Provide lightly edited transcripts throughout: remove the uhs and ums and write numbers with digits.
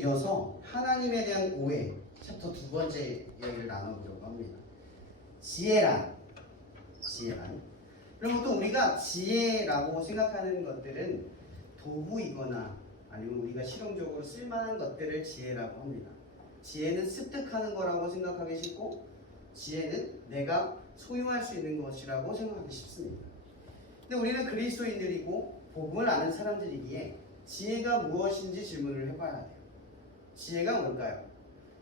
이어서 하나님에 대한 오해 챕터 두 번째 이야기를 나눠보려고 합니다. 지혜란 그럼 보통 우리가 지혜라고 생각하는 것들은 도구이거나 아니면 우리가 실용적으로 쓸만한 것들을 지혜라고 합니다. 지혜는 습득하는 거라고 생각하기 쉽고 지혜는 내가 소유할 수 있는 것이라고 생각하기 쉽습니다. 근데 우리는 그리스도인들이고 복음을 아는 사람들이기에 지혜가 무엇인지 질문을 해봐야 돼요. 지혜가 뭘까요?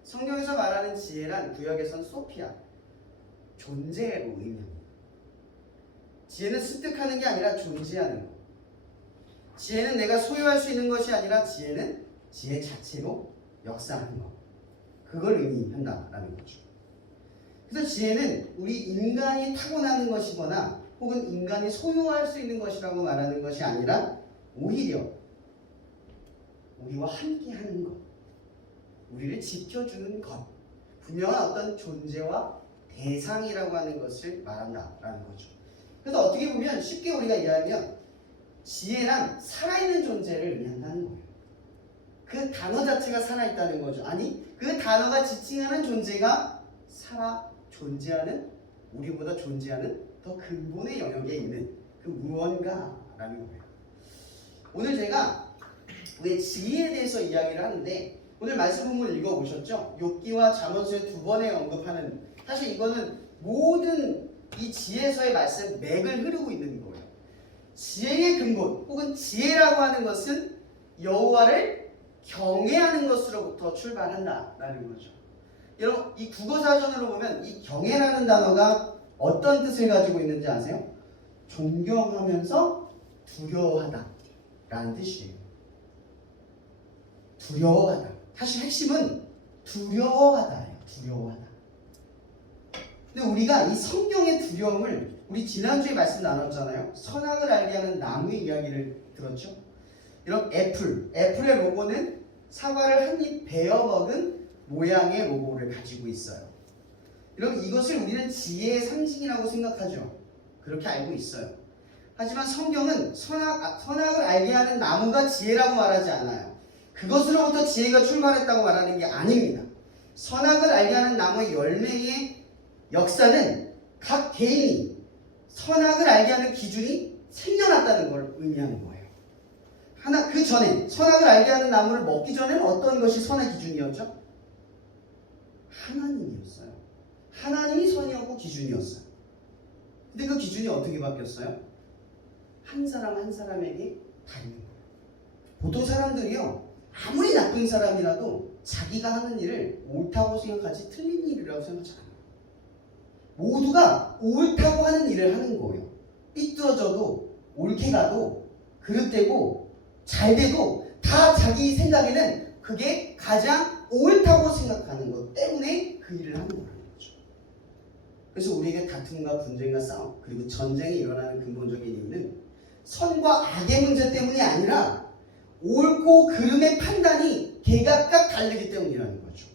성경에서 말하는 지혜란 구약에선 소피아, 존재로 의미합니다. 지혜는 습득하는 게 아니라 존재하는 것. 지혜는 내가 소유할 수 있는 것이 아니라 지혜는 지혜 자체로 역사하는 것. 그걸 의미한다라는 거죠. 그래서 지혜는 우리 인간이 타고나는 것이거나 혹은 인간이 소유할 수 있는 것이라고 말하는 것이 아니라 오히려 우리와 함께하는 것, 우리를 지켜주는 것, 분명한 어떤 존재와 대상이라고 하는 것을 말한다라는 거죠. 그래서 어떻게 보면 쉽게 우리가 이해하면 지혜란 살아있는 존재를 의미한다는 거예요. 그 단어 자체가 살아있다는 거죠. 아니, 그 단어가 지칭하는 존재가 살아 존재하는, 우리보다 존재하는 더 근본의 영역에 있는 그 무언가라는 거예요. 오늘 제가 왜 지혜에 대해서 이야기를 하는데 오늘 말씀 본문 읽어보셨죠? 욥기와 잠언서에 두 번에 언급하는, 사실 이거는 모든 이 지혜서의 말씀 맥을 흐르고 있는 거예요. 지혜의 근본 혹은 지혜라고 하는 것은 여호와를 경외하는 것으로부터 출발한다라는 거죠. 여러분 이 국어사전으로 보면 이 경외라는 단어가 어떤 뜻을 가지고 있는지 아세요? 존경하면서 두려워하다 라는 뜻이에요. 두려워하다. 사실 핵심은 두려워하다예요. 두려워하다. 근데 우리가 이 성경의 두려움을 우리 지난주에 말씀 나눴잖아요. 선악을 알게 하는 나무의 이야기를 들었죠. 이런 애플의 로고는 사과를 한 입 베어 먹은 모양의 로고를 가지고 있어요. 여러분 이것을 우리는 지혜의 상징이라고 생각하죠. 그렇게 알고 있어요. 하지만 성경은 선악을 알게 하는 나무가 지혜라고 말하지 않아요. 그것으로부터 지혜가 출발했다고 말하는 게 아닙니다. 선악을 알게 하는 나무의 열매의 역사는 각 개인이 선악을 알게 하는 기준이 생겨났다는 걸 의미하는 거예요. 그 전에 선악을 알게 하는 나무를 먹기 전에는 어떤 것이 선의 기준이었죠? 하나님이었어요. 하나님이 선이었고 기준이었어요. 근데 그 기준이 어떻게 바뀌었어요? 한 사람 한 사람에게 다른 거예요. 보통 사람들이요, 아무리 나쁜 사람이라도 자기가 하는 일을 옳다고 생각하지 틀린 일이라고 생각하지 않아요. 모두가 옳다고 하는 일을 하는 거예요. 삐뚤어져도 옳게 가도 그릇되고 잘 돼도 다 자기 생각에는 그게 가장 옳다고 생각하는 것 때문에 그 일을 하는 거라는 거죠. 그래서 우리에게 다툼과 분쟁과 싸움 그리고 전쟁이 일어나는 근본적인 이유는 선과 악의 문제 때문이 아니라 옳고 그름의 판단이 개각각 다르기 때문이라는 거죠.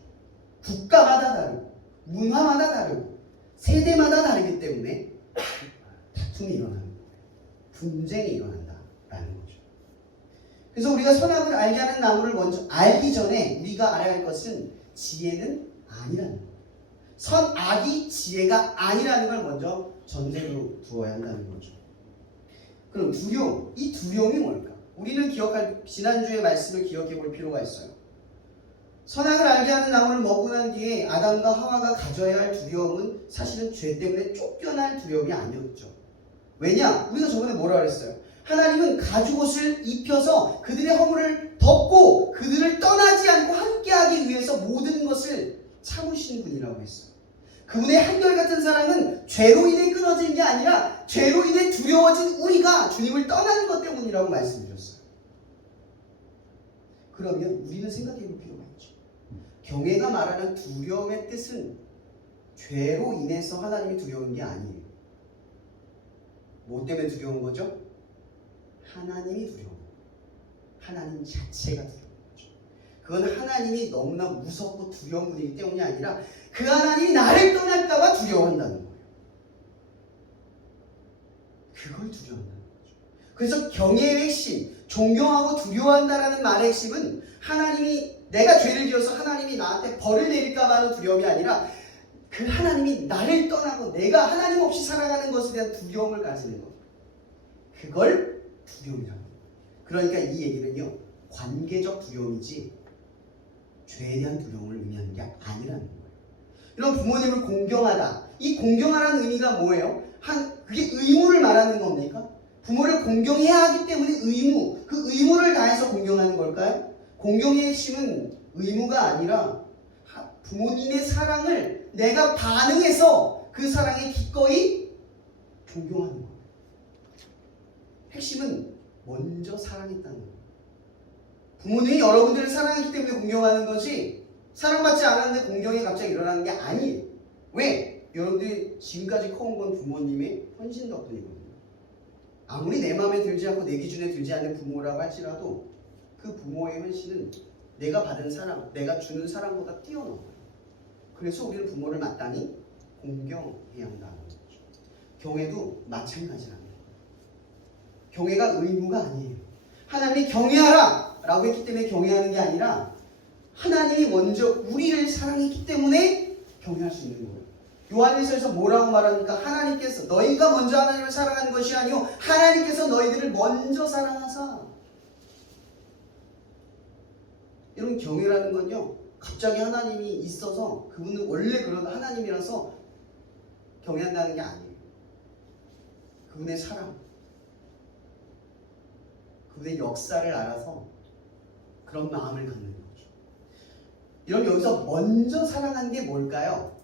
국가마다 다르고 문화마다 다르고 세대마다 다르기 때문에 다툼이 일어나는 거예요. 분쟁이 일어난다라는 거죠. 그래서 우리가 선악을 알게 하는 나무를 먼저 알기 전에 우리가 알아야 할 것은 지혜는 아니라는 거예요. 선악이 지혜가 아니라는 걸 먼저 전제로 두어야 한다는 거죠. 그럼 두려움, 이 두려움이 뭘까? 우리는 지난주의 말씀을 기억해 볼 필요가 있어요. 선악을 알게 하는 나무를 먹고 난 뒤에 아담과 하와가 가져야 할 두려움은 사실은 죄 때문에 쫓겨날 두려움이 아니었죠. 왜냐? 우리가 저번에 뭐라 그랬어요? 하나님은 가죽옷을 입혀서 그들의 허물을 덮고 그들을 떠나지 않고 함께하기 위해서 모든 것을 참으신 분이라고 했어요. 그분의 한결같은 사랑은 죄로 인해 끊어진 게 아니라 죄로 인해 두려워진 우리가 주님을 떠나는 것 때문이라고 말씀드렸어요. 그러면 우리는 생각해 볼 필요가 있죠. 경외가 말하는 두려움의 뜻은 죄로 인해서 하나님이 두려운 게 아니에요. 뭐 때문에 두려운 거죠? 하나님이 두려운 거예요. 하나님 자체가 두려운 거죠. 그건 하나님이 너무나 무섭고 두려운 분이기 때문이 아니라 그 하나님이 나를 떠날까 봐 두려워한다는 거예요. 그걸 두려워한다는 거죠. 그래서 경외의 핵심, 존경하고 두려워한다라는 말의 핵심은 하나님이 내가 죄를 지어서 하나님이 나한테 벌을 내릴까 봐 하는 두려움이 아니라 그 하나님이 나를 떠나고 내가 하나님 없이 살아가는 것에 대한 두려움을 가지는 것. 그걸 두려움이라고 합니다. 그러니까 이 얘기는요, 관계적 두려움이지 죄에 대한 두려움을 의미하는 게 아니라는 거예요. 이런 부모님을 공경하다. 이 공경하라는 의미가 뭐예요? 그게 의무를 말하는 겁니까? 부모를 공경해야 하기 때문에 의무, 그 의무를 다해서 공경하는 걸까요? 공경의 핵심은 의무가 아니라 부모님의 사랑을 내가 반응해서 그 사랑에 기꺼이 존경하는 거예요. 핵심은 먼저 사랑했다는 거예요. 부모님이 여러분들을 사랑했기 때문에 공경하는 거지 사랑받지 않았는데 공경이 갑자기 일어나는 게 아니에요. 왜? 여러분들이 지금까지 커온 건 부모님의 헌신 덕분이거든요. 아무리 내 마음에 들지 않고 내 기준에 들지 않는 부모라고 할지라도 그 부모의 헌신은 내가 받은 사랑, 내가 주는 사랑보다 뛰어넘어요. 그래서 우리는 부모를 마땅히 공경해야 한다는 거죠. 경애도 마찬가지랍니다. 경애가 의무가 아니에요. 하나님이 경외하라 라고 했기 때문에 경외하는 게 아니라 하나님이 먼저 우리를 사랑했기 때문에 경외할 수 있는 거예요. 요한일서에서 뭐라고 말합니까? 하나님께서 너희가 먼저 하나님을 사랑하는 것이 아니요 하나님께서 너희들을 먼저 사랑하사. 여러분, 경외라는 건요, 갑자기 하나님이 있어서 그분은 원래 그런 하나님이라서 경외한다는 게 아니에요. 그분의 사랑, 그분의 역사를 알아서 그런 마음을 갖는 거죠. 여러분, 여기서 먼저 사랑한 게 뭘까요?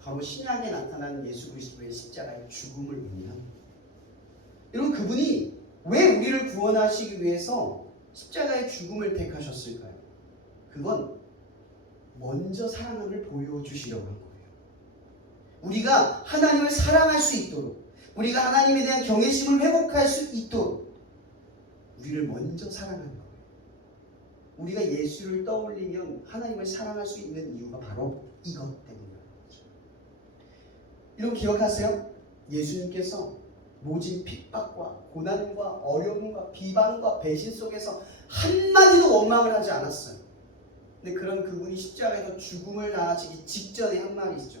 바로 신약에 나타난 예수 그리스도의 십자가의 죽음을 의미합니다. 여러분, 그분이 왜 우리를 구원하시기 위해서 십자가의 죽음을 택하셨을까요? 그건 먼저 사랑함을 보여주시려고 한 거예요. 우리가 하나님을 사랑할 수 있도록, 우리가 하나님에 대한 경외심을 회복할 수 있도록 우리를 먼저 사랑하는 거예요. 우리가 예수를 떠올리면 하나님을 사랑할 수 있는 이유가 바로 이것 때문이라는 거죠. 여러분, 기억하세요? 예수님께서 모진 핍박과 고난과 어려움과 비방과 배신 속에서 한마디도 원망을 하지 않았어요. 근데 그런 그분이 십자가에서 죽음을 당하시기 직전에 한 말이 있죠.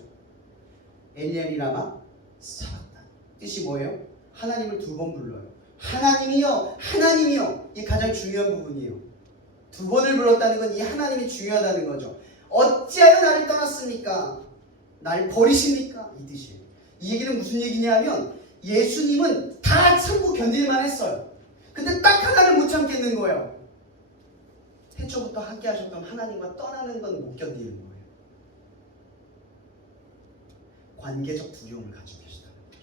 엘리엘이 라마 사박다. 뜻이 뭐예요? 하나님을 두 번 불러요. 하나님이여, 하나님이여. 이게 가장 중요한 부분이에요. 두 번을 불렀다는 건 이 하나님이 중요하다는 거죠. 어찌하여 나를 떠났습니까? 날 버리십니까? 이 뜻이에요. 이 얘기는 무슨 얘기냐면 예수님은 다 참고 견딜만 했어요. 근데 딱 하나를 못 참겠는 거예요. 태초부터 함께 하셨던 하나님과 떠나는 건 못 견디는 거예요. 관계적 두려움을 가지고 계시다는 거죠.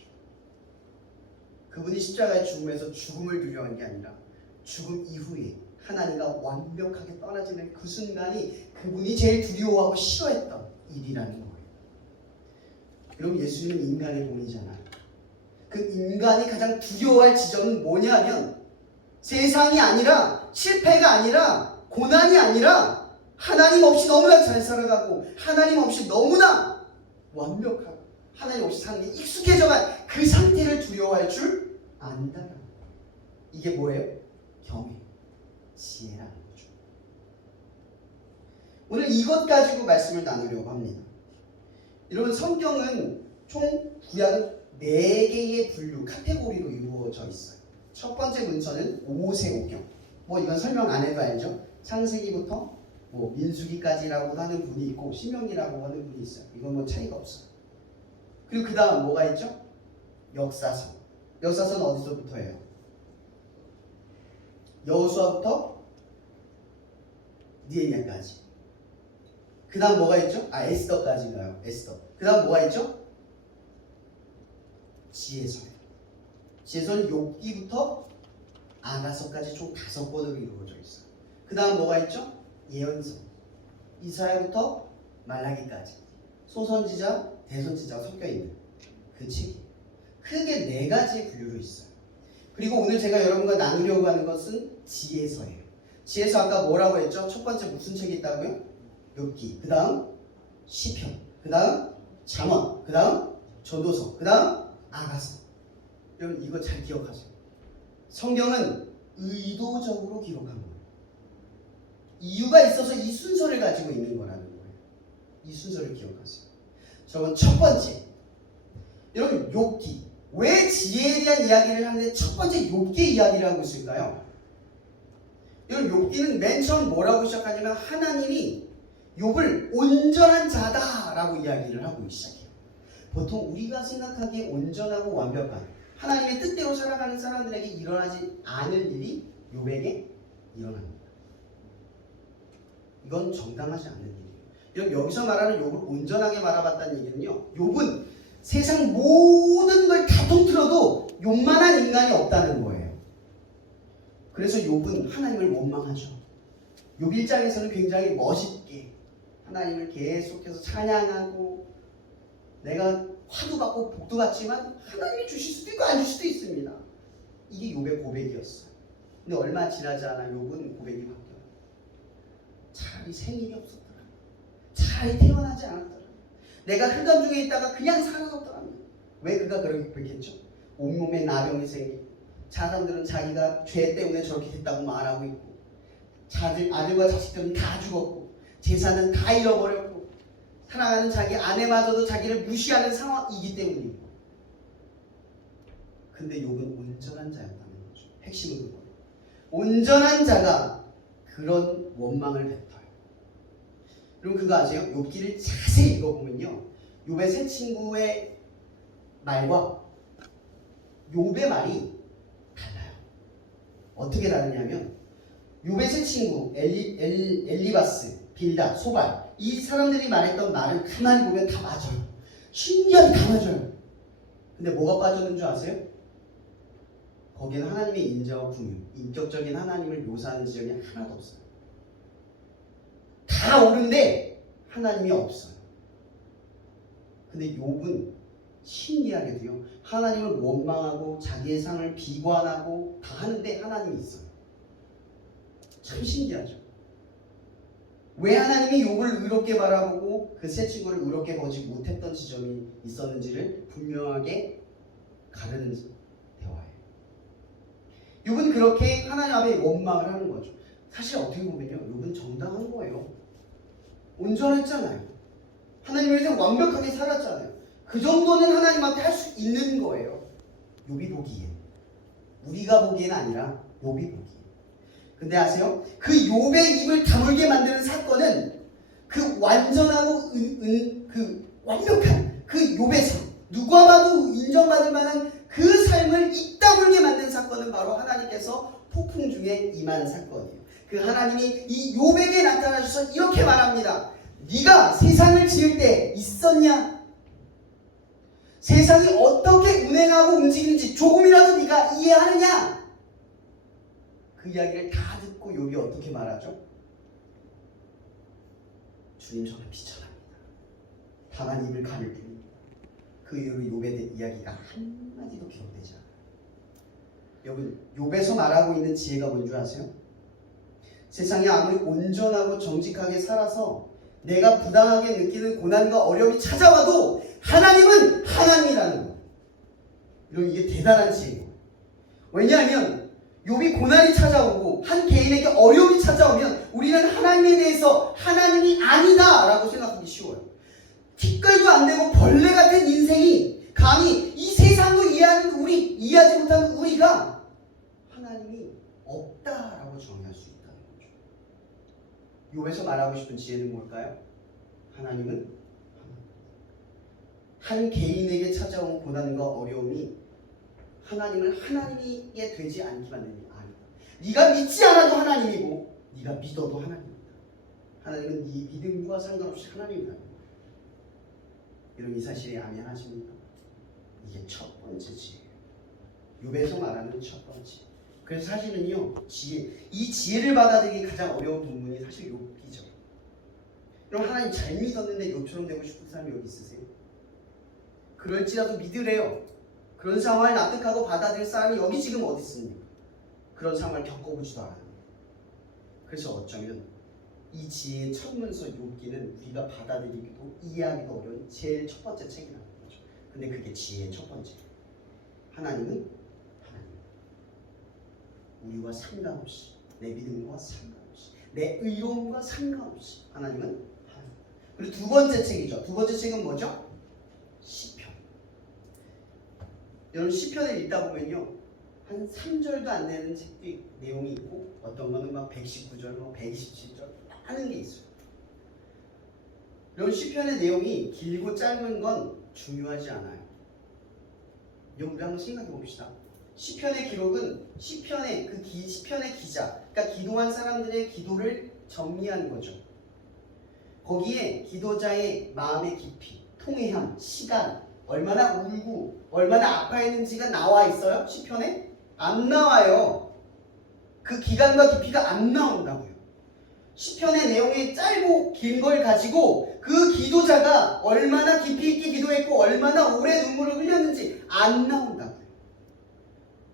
그분이 십자가의 죽음에서 죽음을 두려워한 게 아니라 죽음 이후에 하나님과 완벽하게 떠나지는 그 순간이 그분이 제일 두려워하고 싫어했던 일이라는 거예요. 여러분, 예수님은 인간의 본이잖아요. 그 인간이 가장 두려워할 지점은 뭐냐면 세상이 아니라 실패가 아니라 고난이 아니라 하나님 없이 너무나 잘 살아가고 하나님 없이 너무나 완벽하고 하나님 없이 사는 게 익숙해져간 그 상태를 두려워할 줄 안다는 거예요. 이게 뭐예요? 경외, 지혜라는 거죠. 오늘 이것 가지고 말씀을 나누려고 합니다. 여러분, 성경은 총 구약은 4개의 분류, 카테고리로 이루어져 있어요. 첫 번째 문서는 오세오경. 뭐 이건 설명 안 해도 알죠? 창세기부터 뭐 민수기까지라고 하는 분이 있고 신명기라고 하는 분이 있어요. 이건 뭐 차이가 없어요. 그리고 그 다음 뭐가 있죠? 역사서. 역사서는 어디서부터예요? 여호수아부터 느헤미야까지. 그 다음 뭐가 있죠? 에스더까지인가요? 에스더. 그 다음 뭐가 있죠? 지혜서예요. 지혜서는 욥기부터 아가서까지 총 5권으로 이루어져 있어요. 그 다음 뭐가 있죠? 예언서. 이사야부터 말라기까지. 소선지자, 대선지자가 섞여있는 그 책이 크게 4가지의 분류로 있어요. 그리고 오늘 제가 여러분과 나누려고 하는 것은 지혜서예요. 지혜서 아까 뭐라고 했죠? 첫 번째 무슨 책이 있다고요? 욥기. 그 다음 시편. 그 다음 잠언. 그 다음 전도서. 그 다음 아가서. 여러분, 이거 잘 기억하세요. 성경은 의도적으로 기록한 거예요. 이유가 있어서 이 순서를 가지고 있는 거라는 거예요. 이 순서를 기억하세요. 저건 첫 번째. 여러분 욥기. 왜 지혜에 대한 이야기를 하는데 첫 번째 욥기 이야기를 하고 있을까요? 여러분 욥기는 맨 처음 뭐라고 시작하냐면 하나님이 욥을 온전한 자다라고 이야기를 하고 시작해요. 보통 우리가 생각하기에 온전하고 완벽한 하나님의 뜻대로 살아가는 사람들에게 일어나지 않을 일이 욥에게 일어납니다. 이건 정당하지 않는 일이에요. 여러분 여기서 말하는 욥을 온전하게 바라봤다는 얘기는요, 욥은 세상 모든 걸 다 통틀어도 욥만한 인간이 없다는 거예요. 그래서 욥은 하나님을 원망하죠. 욥 1장에서는 굉장히 멋있게 하나님을 계속해서 찬양하고, 내가 화도 받고 복도 받지만 하나님이 주실 수도 있고 안 주실 수도 있습니다. 이게 욥의 고백이었어요. 근데 얼마 지나지 않아 욥은 고백이 바뀌어요. 차라리 생일이 없었더라, 차라리 태어나지 않았더라, 내가 흑암 중에 있다가 그냥 사라졌더라면. 왜 그가 그렇게 고백했죠? 온몸에 나병이 생기고, 사람들은 자기가 죄 때문에 저렇게 됐다고 말하고 있고, 아들과 자식들은 다 죽었고, 재산은 다 잃어버렸고, 사랑하는 자기 아내마저도 자기를 무시하는 상황이기 때문이고. 근데 욥은 온전한 자였다는 거죠. 핵심은 그거예요. 온전한 자가 그런 원망을 뱉어요. 그럼 그거 아세요? 욥기를 자세히 읽어보면요, 욥의 세 친구의 말과 욥의 말이 달라요. 어떻게 다르냐면, 욥의 세 친구 엘리바스, 빌닷, 소발, 이 사람들이 말했던 말은 가만히 보면 다 맞아요. 신기하게 다 맞아요. 근데 뭐가 빠졌는 줄 아세요? 거기는 하나님의 인자와 긍휼, 인격적인 하나님을 묘사하는 지점이 하나도 없어요. 다 옳은데 하나님이 없어요. 근데 욥은 신기하게도요, 하나님을 원망하고 자기의 상을 비관하고 다 하는데 하나님이 있어요. 참 신기하죠. 왜 하나님이 욥을 의롭게 바라보고 그 세 친구를 의롭게 보지 못했던 지점이 있었는지를 분명하게 가르는 대화예요. 욥은 그렇게 하나님 앞에 원망을 하는 거죠. 사실 어떻게 보면요, 욥은 정당한 거예요. 온전했잖아요. 하나님을 위해서 완벽하게 살았잖아요. 그 정도는 하나님 앞에 할 수 있는 거예요. 욥이 보기에. 우리가 보기에는 아니라 욥이 보기에. 근데 아세요? 그 욥의 입을 다물게 만드는 사건은 그 완전하고 그 완벽한 그 욥의 삶, 누가 봐도 인정받을 만한 그 삶을 입 다물게 만든 사건은 바로 하나님께서 폭풍 중에 임한 사건이에요. 그 하나님이 이 욥에게 나타나셔서 이렇게 말합니다. 네가 세상을 지을 때 있었냐? 세상이 어떻게 운행하고 움직이는지 조금이라도 네가 이해하느냐? 그 이야기를 다 듣고 욥이 어떻게 말하죠? 주님, 저는 비천합니다. 다만 입을 가릴 뿐입니다. 그 이후로 욥에 대한 이야기가 한마디도 기록되지 않아요. 여러분, 욥에서 말하고 있는 지혜가 뭔 줄 아세요? 세상에 아무리 온전하고 정직하게 살아서 내가 부당하게 느끼는 고난과 어려움이 찾아와도 하나님은 하나님이라는 거예요. 여러분, 이게 대단한 지혜예요. 왜냐하면 욥이 고난이 찾아오고 한 개인에게 어려움이 찾아오면 우리는 하나님에 대해서 하나님이 아니다 라고 생각하기 쉬워요. 티끌도 안 되고 벌레 같은 인생이 감히 이 세상도 이해하지 못하는 우리가 하나님이 없다라고 정의할 수 있다는 거죠. 욥에서 말하고 싶은 지혜는 뭘까요? 하나님은 한 개인에게 찾아온 고난과 어려움이 하나님을 하나님이게 되지 않게 만드는 게 아니다. 네가 믿지 않아도 하나님이고 네가 믿어도 하나님입니다. 하나님은 네 믿음과 상관없이 하나님이라는 거예요. 여러분, 이 사실에 아멘하십니까? 이게 첫 번째 지혜예요. 욥에서 말하는 첫 번째. 그래서 사실은요, 이 지혜를 받아들이기 가장 어려운 부분이 사실 욥이죠. 그럼 하나님 잘 믿었는데 욥처럼 되고 싶은 사람이 여기 있으세요? 그럴지라도 믿으래요. 그런 상황을 납득하고 받아들일 사람이 여기 지금 어디 있습니까? 그런 상황을 겪어보지도 않아요. 그래서 어쩌면 이 지혜의 첫 문서 욥기는 우리가 받아들이기도 이해하기도 어려운 제일 첫 번째 책이라는 거죠. 근데 그게 지혜의 첫 번째. 하나님은 하나님. 우리와 상관없이, 내 믿음과 상관없이, 내 의로움과 상관없이 하나님은 하나님. 그리고 두 번째 책이죠. 두 번째 책은 뭐죠? 시편. 여러분 시편을 읽다 보면요, 한 3절도 안 되는 책도 내용이 있고 어떤 거는 막 119절, 막 127절 많은 게 있어요. 여러분 시편의 내용이 길고 짧은 건 중요하지 않아요. 여러분 한번 생각해 봅시다. 시편의 기록은 시편의 기자, 그러니까 기도한 사람들의 기도를 정리하는 거죠. 거기에 기도자의 마음의 깊이, 통회함, 시간, 얼마나 울고 얼마나 아파했는지가 나와 있어요? 시편에? 안 나와요. 그 기간과 깊이가 안 나온다고요. 시편의 내용이 짧고 긴 걸 가지고 그 기도자가 얼마나 깊이 있게 기도했고 얼마나 오래 눈물을 흘렸는지 안 나온다고요.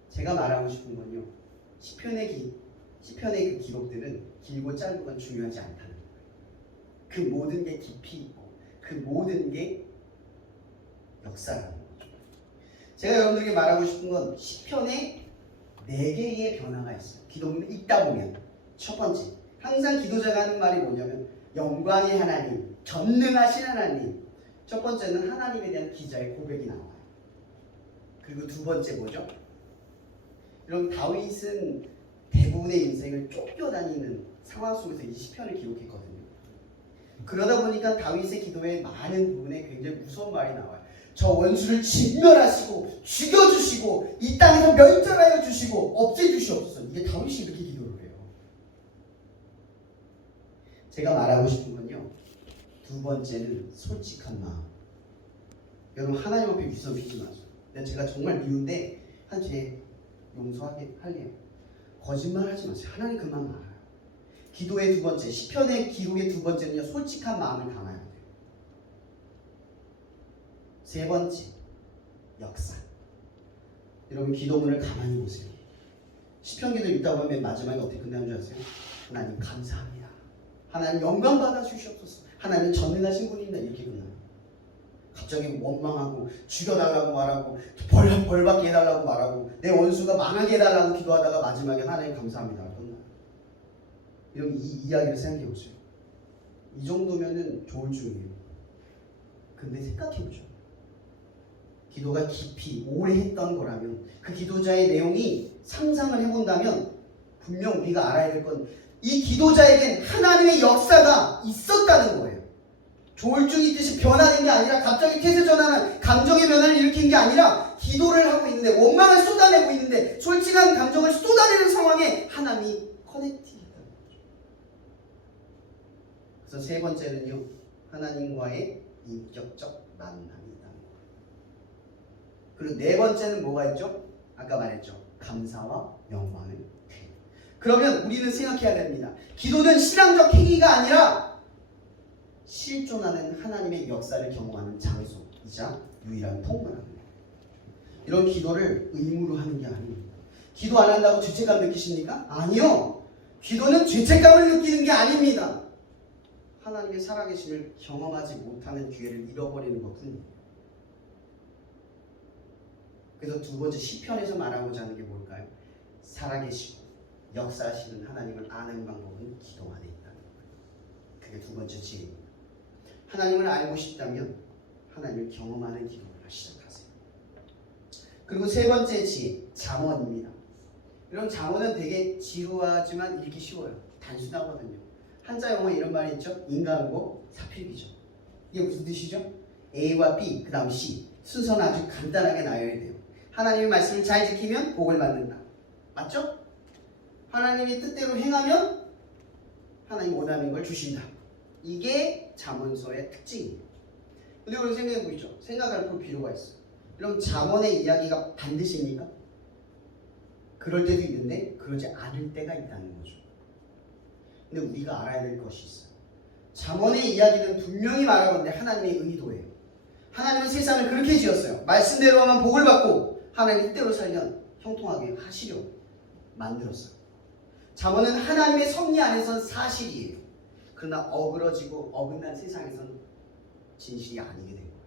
제가 말하고 싶은 건요, 시편의 그 기록들은 길고 짧은 건 중요하지 않다는 거예요. 그 모든 게 깊이 있고 그 모든 게 역사라는 거죠. 제가 여러분들에게 말하고 싶은 건 시편에 4개의 변화가 있어요. 기도문을 읽다 보면. 첫 번째, 항상 기도자가 하는 말이 뭐냐면 영광의 하나님, 전능하신 하나님. 첫 번째는 하나님에 대한 기자의 고백이 나와요. 그리고 두 번째 뭐죠? 이런 다윗은 대부분의 인생을 쫓겨다니는 상황 속에서 이 시편을 기록했거든요. 그러다 보니까 다윗의 기도에 많은 부분에 굉장히 무서운 말이 나와요. 저 원수를 진멸하시고 죽여주시고 이 땅에서 멸절하여 주시고 없애주시옵소서. 이게 다윗이 이렇게 기도를 해요. 제가 말하고 싶은 건요, 두 번째는 솔직한 마음. 여러분 하나님 앞에 위선 피지 마세요. 제가 정말 미운데 한 죄 용서하게 할래요. 거짓말 하지 마세요. 하나님 그만 말아요. 기도의 두 번째, 시편의 기록의 두 번째는요, 솔직한 마음을 담아야 돼요. 세 번째, 역사. 여러분 기도문을 가만히 보세요. 시편 기도 읽다 보면 맨 마지막에 어떻게 끝나는 줄 아세요? 하나님 감사합니다. 하나님 영광 받아 주시옵소서. 하나님 전능하신 분입니다. 이렇게 끝나요. 갑자기 원망하고 죽여달라고 말하고 벌받게 해달라고 말하고 내 원수가 망하게 해달라고 기도하다가 마지막에 하나님 감사합니다 끝나요. 여러분 이 이야기를 생각해 보세요. 이 정도면은 좋을 줄이에요. 근데 생각해 보죠. 기도가 깊이 오래 했던 거라면, 그 기도자의 내용이 상상을 해본다면 분명 우리가 알아야 될 건 이 기도자에겐 하나님의 역사가 있었다는 거예요. 조울증 있듯이 변화된 게 아니라 갑자기 태세 전환한 감정의 변화를 일으킨 게 아니라 기도를 하고 있는데, 원망을 쏟아내고 있는데, 솔직한 감정을 쏟아내는 상황에 하나님이 커넥팅했다는 거죠. 그래서 세 번째는요, 하나님과의 인격적 만남이 있다는 거예요. 그리고 네 번째는 뭐가 있죠? 아까 말했죠. 감사와 영광을 드리는. 그러면 우리는 생각해야 됩니다. 기도는 신앙적 행위가 아니라 실존하는 하나님의 역사를 경험하는 장소이자 유일한 통로랍니다. 이런 기도를 의무로 하는 게 아닙니다. 기도 안 한다고 죄책감 느끼십니까? 아니요. 기도는 죄책감을 느끼는 게 아닙니다. 하나님의 살아계심을 경험하지 못하는 기회를 잃어버리는 것뿐이에요. 그래서 두 번째 시편에서 말하고자 하는 게 뭘까요? 살아계시고 역사하시는 하나님을 아는 방법은 기도 안에 있다는 거예요. 그게 두 번째 지혜입니다. 하나님을 알고 싶다면 하나님을 경험하는 기도를 시작하세요. 그리고 세 번째 지혜, 잠언입니다. 이런 잠언은 되게 지루하지만 읽기 쉬워요. 단순하거든요. 한자 영어에 이런 말이 있죠. 인간고 사필귀죠. 이게 무슨 뜻이죠? A와 B, 그 다음 C. 순서는 아주 간단하게 나열이 돼요. 하나님의 말씀을 잘 지키면 복을 받는다. 맞죠? 하나님의 뜻대로 행하면 하나님 원하는 걸 주신다. 이게 잠언서의 특징이에요. 근데 우리 생각해 보시죠. 생각할 필요가 있어요. 그럼 잠언의 이야기가 반드시입니까? 그럴 때도 있는데 그러지 않을 때가 있다는 거죠. 근데 우리가 알아야 될 것이 있어요. 잠언의 이야기는 분명히 말하건대 하나님의 의도예요. 하나님은 세상을 그렇게 지었어요. 말씀대로 하면 복을 받고 하나님의 뜻대로 살면 형통하게 하시려고 만들었어요. 잠언은 하나님의 섭리 안에선 사실이에요. 그러나 어그러지고 어긋난 세상에선 진실이 아니게 된 거예요.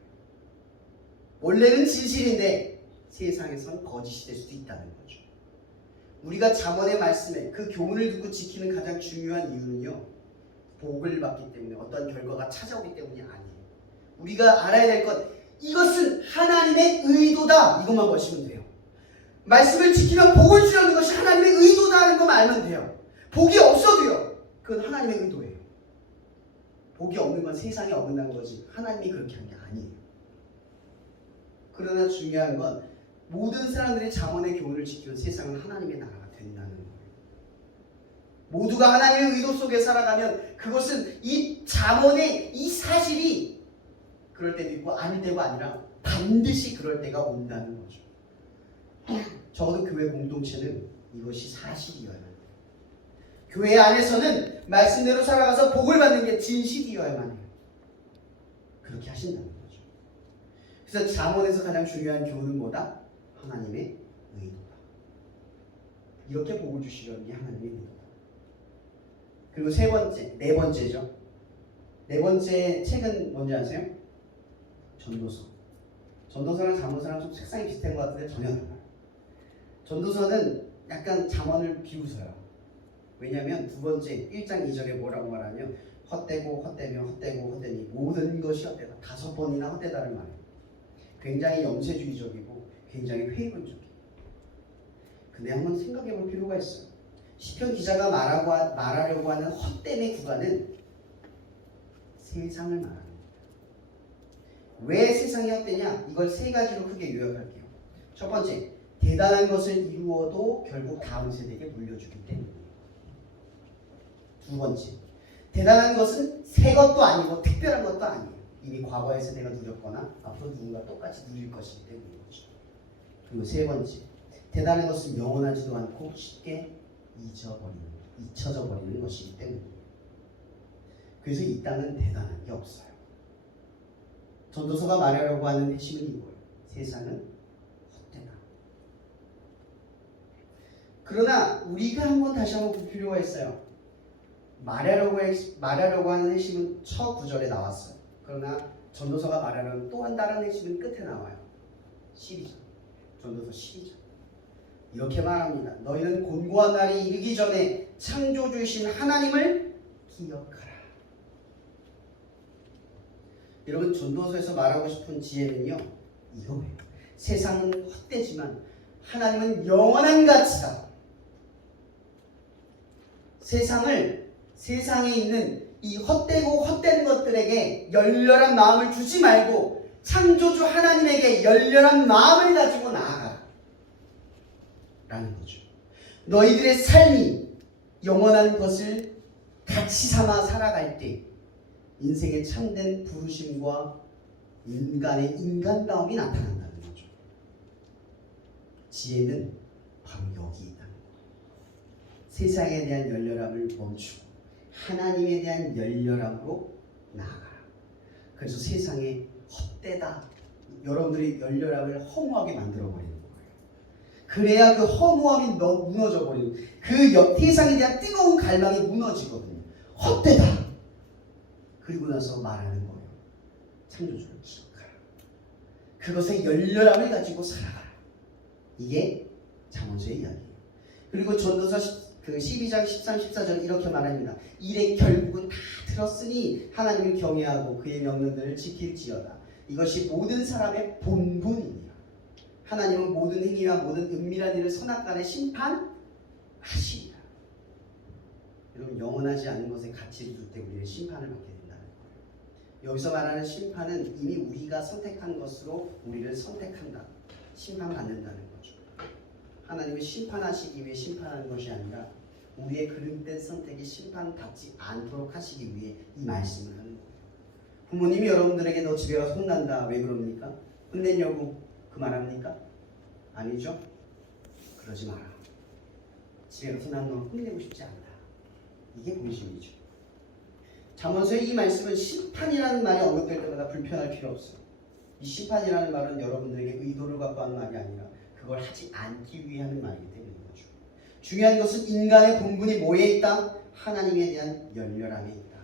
원래는 진실인데 세상에선 거짓이 될 수도 있다는 거죠. 우리가 잠언의 말씀에 그 교훈을 듣고 지키는 가장 중요한 이유는요, 복을 받기 때문에, 어떤 결과가 찾아오기 때문이 아니에요. 우리가 알아야 될 것, 이것은 하나님의 의도다, 이것만 보시면 돼요. 말씀을 지키면 복을 주려는 것이 하나님의 의도다는 것만 알면 돼요. 복이 없어도요, 그건 하나님의 의도예요. 복이 없는 건 세상에 어긋난 거지 하나님이 그렇게 한 게 아니에요. 그러나 중요한 건 모든 사람들이 잠언의 교훈을 지키면 세상은 하나님의 나라가 된다는 거예요. 모두가 하나님의 의도 속에 살아가면 그것은 이 잠언의 이 사실이 그럴 때도 있고 아닐 때가 아니라 반드시 그럴 때가 온다는 거죠. 적어도 교회 공동체는 이것이 사실이어야 해요. 교회 안에서는 말씀대로 살아가서 복을 받는 게 진실이어야만 해요. 그렇게 하신다는 거죠. 그래서 잠언에서 가장 중요한 교훈은 뭐다? 하나님의 의도다. 이렇게 복을 주시려는 게 하나님의 의도다. 그리고 세 번째, 네 번째죠. 네 번째 책은 뭔지 아세요? 전도서. 전도서랑 잠언서랑 좀 색상이 비슷한 것 같은데 전혀 달라요. 전도서는 약간 잠언을 비웃어요. 왜냐하면 두 번째 1장 2절에 뭐라고 말하냐면 헛되고 헛되며 헛되고 헛되니 모든 것이 헛되다. 5번이나 헛되다를 말해요. 굉장히 염세주의적이고 굉장히 회의론적이에요. 근데 한번 생각해 볼 필요가 있어요. 시편 기자가 말하려고 하는 헛됨의 구간은 세상을 말합니다. 왜 세상이 헛되냐? 이걸 세 가지로 크게 요약할게요. 첫 번째, 대단한 것을 이루어도 결국 다음 세대에게 물려주기 때문이에요. 두 번째, 대단한 것은 새 것도 아니고 특별한 것도 아니에요. 이미 과거의 세대가 누렸거나 앞으로 누군가 똑같이 누릴 것이기 때문인 거죠. 그리고 세 번째, 대단한 것은 영원하지도 않고 쉽게 잊혀져 버리는 것이기 때문이에요. 그래서 이 땅은 대단한 게 없어요. 전도서가 말하려고 하는 핵심은 이거예요. 세상은 헛되다. 그러나 우리가 한번 다시 한번 볼 필요가 있어요. 말하려고 하는 핵심은 첫 구절에 나왔어요. 그러나 전도서가 말하는 또 한 다른 핵심은 끝에 나와요. 12절. 전도서 12절. 이렇게 말합니다. 너희는 곤고한 날이 이르기 전에 창조주이신 하나님을 기억하라. 여러분, 전도서에서 말하고 싶은 지혜는요, 이거예요. 세상은 헛되지만 하나님은 영원한 가치다. 세상에 있는 이 헛되고 헛된 것들에게 열렬한 마음을 주지 말고 창조주 하나님에게 열렬한 마음을 가지고 나아가라 라는 거죠. 너희들의 삶이 영원한 것을 가치 삼아 살아갈 때 인생의 참된 부르심과 인간의 인간다움이 나타난다는 거죠. 지혜는 바로 여기 있다는 거예요. 세상에 대한 열렬함을 멈추고 하나님에 대한 열렬함으로 나아가라. 그래서 세상에 헛되다, 여러분들이 열렬함을 허무하게 만들어버리는 거예요. 그래야 그 허무함이 무너져 버리는, 그 세상에 대한 뜨거운 갈망이 무너지거든요. 헛되다. 그리고 나서 말하는 거예요. 창조주를 기억하라. 그것의 열렬함을 가지고 살아가라. 이게 잠언서의 이야기예요. 그리고 전도서 12장 13, 14절 이렇게 말합니다. 일의 결국은 다 들었으니 하나님을 경외하고 그의 명령들을 지킬지어다. 이것이 모든 사람의 본분이니라. 하나님은 모든 행위와 모든 은밀한 일을 선악간에 심판하시리라. 여러분, 영원하지 않은 것에 가치를 둘 때 우리는 심판을 받게 된다는 거예요. 여기서 말하는 심판은 이미 우리가 선택한 것으로 우리를 선택한다. 심판받는다는 거죠. 하나님은 심판하시기 위해 심판하는 것이 아니라 우리의 그릇된 선택이 심판받지 않도록 하시기 위해 이 말씀을 하는 거예요. 부모님이 여러분들에게 너 집에 가서 혼난다. 왜 그럽니까? 혼내려고 그 말합니까? 아니죠? 그러지 마라. 집에 가서 난 너 혼내고 싶지 않다. 이게 본심이죠. 잠언서의 이 말씀은 심판이라는 말이 언급될 때마다 불편할 필요 없어요. 이 심판이라는 말은 여러분들에게 의도를 갖고 하는 말이 아니라 그걸 하지 않기 위해 하는 말이기 때문인 거죠. 중요한 것은 인간의 본분이 뭐에 있다? 하나님에 대한 열렬함에 있다.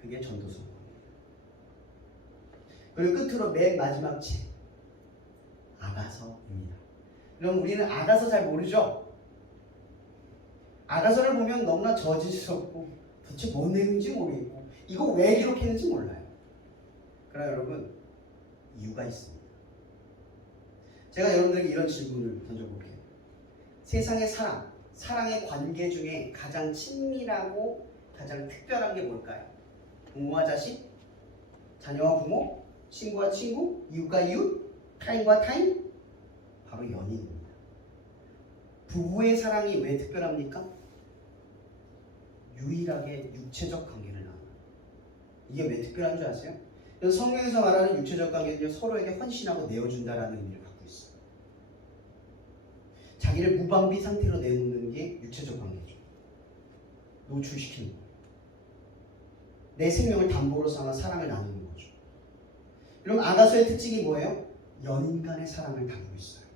그게 전도서입니다. 그리고 끝으로 맨 마지막 책, 아가서입니다. 그럼 우리는 아가서 잘 모르죠? 아가서를 보면 너무나 저질스럽고 도대체 뭔 내용인지 모르겠고 이거 왜 기록했는지 몰라요. 그러나 여러분 이유가 있습니다. 제가 여러분들에게 이런 질문을 던져볼게요. 세상의 사랑의 관계 중에 가장 친밀하고 가장 특별한 게 뭘까요? 부모와 자식, 자녀와 부모, 친구와 친구, 이웃과 이웃, 타인과 타인? 바로 연인입니다. 부부의 사랑이 왜 특별합니까? 유일하게 육체적 관계를 나눠요. 이게 왜 특별한 줄 아세요? 성경에서 말하는 육체적 관계는요, 서로에게 헌신하고 내어준다라는 의미를 갖고 있어요. 자기를 무방비 상태로 내놓는 게 육체적 관계죠. 노출시키는 거예요. 내 생명을 담보로 삼아 사랑을 나누는 거죠. 그럼 아가서의 특징이 뭐예요? 연인 간의 사랑을 담고 있어요.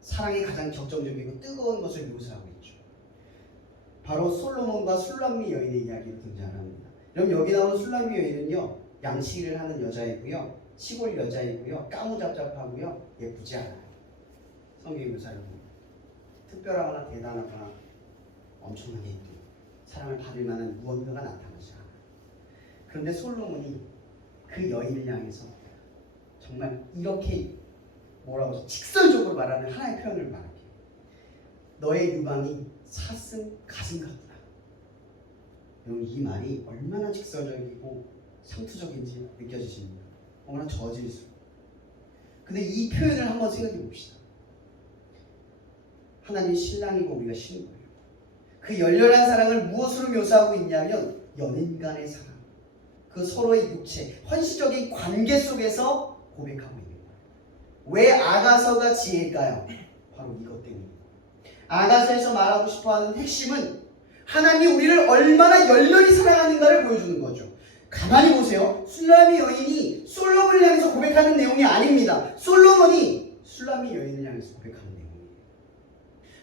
사랑의 가장 격정적이고 뜨거운 것을 묘사하고 있죠. 바로 솔로몬과 술람미 여인의 이야기로 등장합니다. 그럼 여기 나오는 술람미 여인은요, 양치기를 하는 여자이고요, 시골 여자이고요, 까무잡잡하고요, 예쁘지 않아요. 성경 묘사를 보면 특별하거나 대단하거나 엄청나게 예쁜 사랑을 받을 만한 무언가가 나타나지 않아요. 그런데 솔로몬이 그 여인을 향해서 정말 이렇게 뭐라고 하죠? 직설적으로 말하는 하나의 표현을 말할게요. 너의 유방이 사슴 가슴 같구나. 여러분 이 말이 얼마나 직설적이고 상투적인지 느껴지십니까? 얼마나 저질스러워. 근데 이 표현을 한번 생각해 봅시다. 하나님 신랑이고 우리가 신부예요. 그 열렬한 사랑을 무엇으로 묘사하고 있냐면 연인 간의 사랑. 그 서로의 육체, 헌신적인 관계 속에서 고백하고 있는 거예요. 왜 아가서가 지혜일까요? 바로 이것 때문입니다. 아가서에서 말하고 싶어하는 핵심은 하나님이 우리를 얼마나 열렬히 사랑하는가를 보여주는 거죠. 가만히 보세요. 술람미 여인이 솔로몬을 향해서 고백하는 내용이 아닙니다. 솔로몬이 술람미 여인을 향해서 고백하는 내용이에요.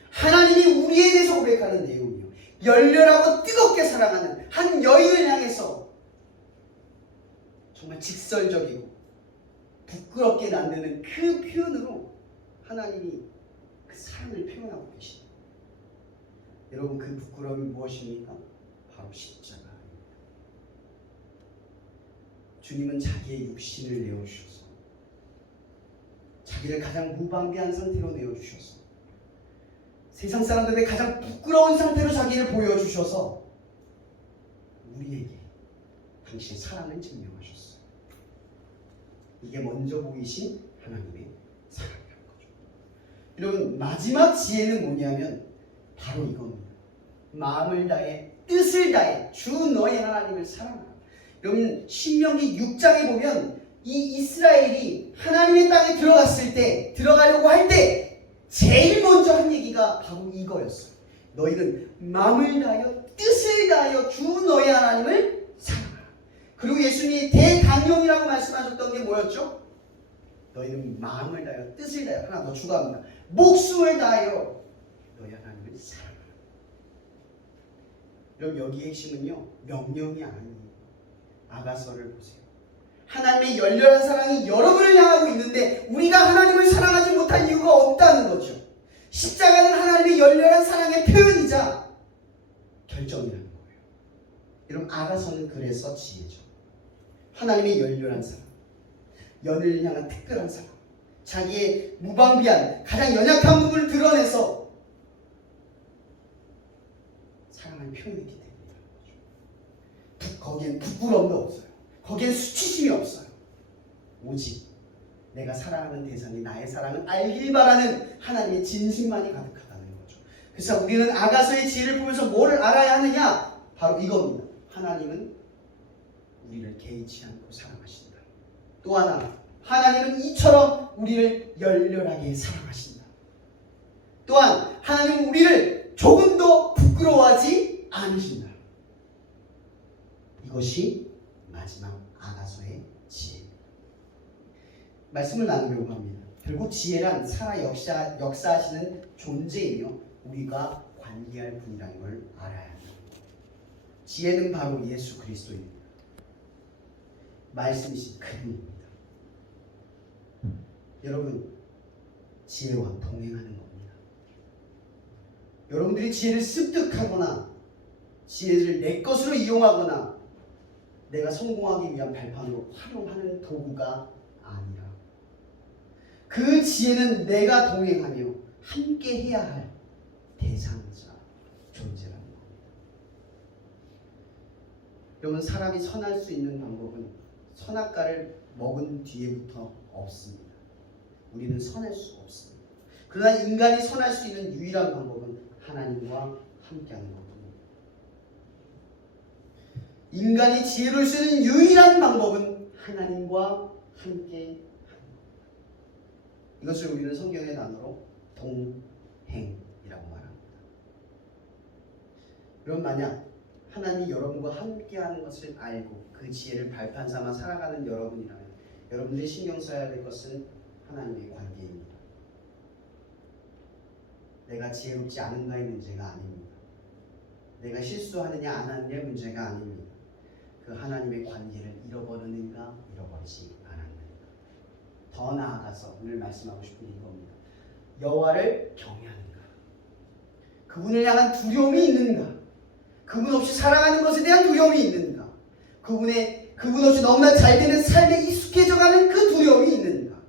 하나님이 우리에 대해서 고백하는 내용이에요. 열렬하고 뜨겁게 사랑하는 한 여인을 향해서 정말 직설적이고 부끄럽게 만드는 그 표현으로 하나님이 그 사랑을 표현하고 계십니다. 여러분 그 부끄러움이 무엇입니까? 바로 십자가입니다. 주님은 자기의 육신을 내어주셔서 자기를 가장 무방비한 상태로 내어주셔서 세상 사람들의 가장 부끄러운 상태로 자기를 보여주셔서 우리에게 당신의 사랑을 증명하셨어요. 이게 먼저 보이신 하나님의 사랑이라는 거죠. 여러분 마지막 지혜는 뭐냐면 바로 이겁니다. 마음을 다해 뜻을 다해 주 너의 하나님을 사랑하라. 여러분 신명기 6장에 보면 이 이스라엘이 하나님의 땅에 들어가려고 할 때 제일 먼저 한 얘기가 바로 이거였어요. 너희는 마음을 다하여 뜻을 다하여 주 너의 하나님을 사랑하라. 그리고 예수님이 대강령이라고 말씀하셨던 게 뭐였죠? 너희는 마음을 다하여 뜻을 다하여 하나 더 추가합니다. 목숨을 다하여 너희 하나님을 사랑하라. 여러분 여기의 핵심은요 명령이 아니에요. 아가서를 보세요. 하나님의 열렬한 사랑이 여러분을 향하고 있는데 우리가 하나님을 사랑하지 못할 이유가 없다는 거죠. 십자가는 하나님의 열렬한 사랑의 표현이자 결정이라는 거예요. 여러분 아가서는 그래서 지혜죠. 하나님의 열렬한 사랑, 연을 향한 특별한 사랑, 자기의 무방비한 가장 연약한 부분을 드러내서 사랑하는 표현이기 때문이라는 거죠. 거기엔 부끄러움도 없어요. 거기엔 수치심이 없어요. 오직 내가 사랑하는 대상이 나의 사랑을 알길 바라는 하나님의 진심만이 가득하다는 거죠. 그래서 우리는 아가서의 지혜를 보면서 뭐를 알아야 하느냐? 바로 이겁니다. 하나님은 우리를 개의치 않고 사랑하신다. 또 하나, 하나님은 이처럼 우리를 열렬하게 사랑하신다. 또한 하나님은 우리를 조금도 부끄러워하지 않으신다. 이것이 마지막 아가서의 지혜입니다. 말씀을 나누려고 합니다. 결국 지혜란 살아 역사하시는 존재이며 우리가 관계할 분이라는 걸 알아야 합니다. 지혜는 바로 예수 그리스도입니다. 말씀이신 그분입니다. 여러분 지혜와 동행하는 겁니다. 여러분들이 지혜를 습득하거나 지혜를 내 것으로 이용하거나 내가 성공하기 위한 발판으로 활용하는 도구가 아니라 그 지혜는 내가 동행하며 함께 해야 할 대상자 존재라는 겁니다. 여러분, 사람이 선할 수 있는 방법은 선악과를 먹은 뒤에부터 없습니다. 우리는 선할 수 없습니다. 그러나 인간이 선할 수 있는 유일한 방법은 하나님과 함께하는 겁니다. 인간이 지혜로울 수 있는 유일한 방법은 하나님과 함께 하는 겁니다. 이것을 우리는 성경의 단어로 동행이라고 말합니다. 그럼 만약 하나님이 여러분과 함께하는 것을 알고 그 지혜를 발판 삼아 살아가는 여러분이라면 여러분들이 신경 써야 될 것은 하나님의 관계입니다. 내가 지혜롭지 않은가의 문제가 아닙니다. 내가 실수하느냐 안 하느냐의 문제가 아닙니다. 그 하나님의 관계를 잃어버리는가 잃어버리지 않았는가. 더 나아가서 오늘 말씀하고 싶은 게 이겁니다. 여호와를 경외하는가, 그분을 향한 두려움이 있는가, 그분 없이 살아가는 것에 대한 두려움이 있는가, 그분 없이 너무나 잘 되는 삶에 익숙해져가는 그 두려움이 있는가.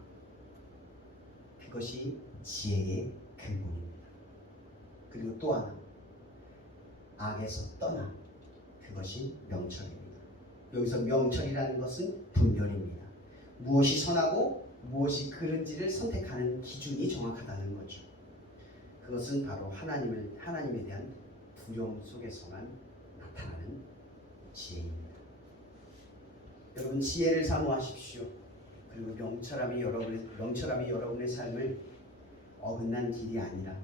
그것이 지혜의 근본입니다. 그리고 또 하나, 악에서 떠나, 그것이 명철입니다. 여기서 명철이라는 것은 분별입니다. 무엇이 선하고 무엇이 그른지를 선택하는 기준이 정확하다는 거죠. 그것은 바로 하나님에 대한 두려움 속에서만 나타나는 지혜입니다. 여러분, 지혜를 사모하십시오. 그리고 명철함이 여러분의 삶을 어긋난 길이 아니라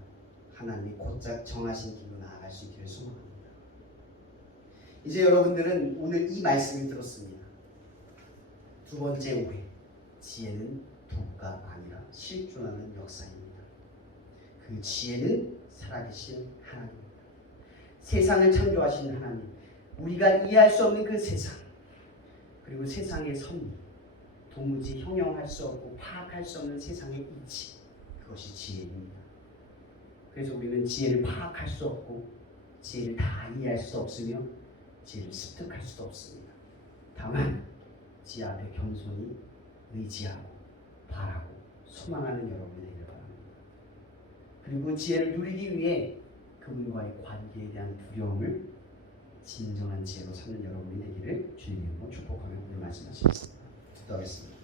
하나님이 곧잘 정하신 길로 나아갈 수 있기를 소망합니다. 이제 여러분들은 오늘 이 말씀을 들었습니다. 두 번째 오해, 지혜는 도구가 아니라 실존하는 역사입니다. 그 지혜는 살아계신 하나님입니다. 세상을 창조하신 하나님, 우리가 이해할 수 없는 그 세상, 그리고 세상의 섭리, 도무지 형용할 수 없고 파악할 수 없는 세상의 이치, 그것이 지혜입니다. 그래서 우리는 지혜를 파악할 수 없고 지혜를 다 이해할 수 없으며 지혜를 습득할 수도 없습니다. 다만 지혜 앞에 겸손히 의지하고 바라고 소망하는 여러분이 되기를 바랍니다. 그리고 지혜를 누리기 위해 그분과의 관계에 대한 두려움을 진정한 지혜로 삼는 여러분이 되기를 주님의 이름으로 축복하며 오늘 말씀하시겠습니다. 기도하겠습니다.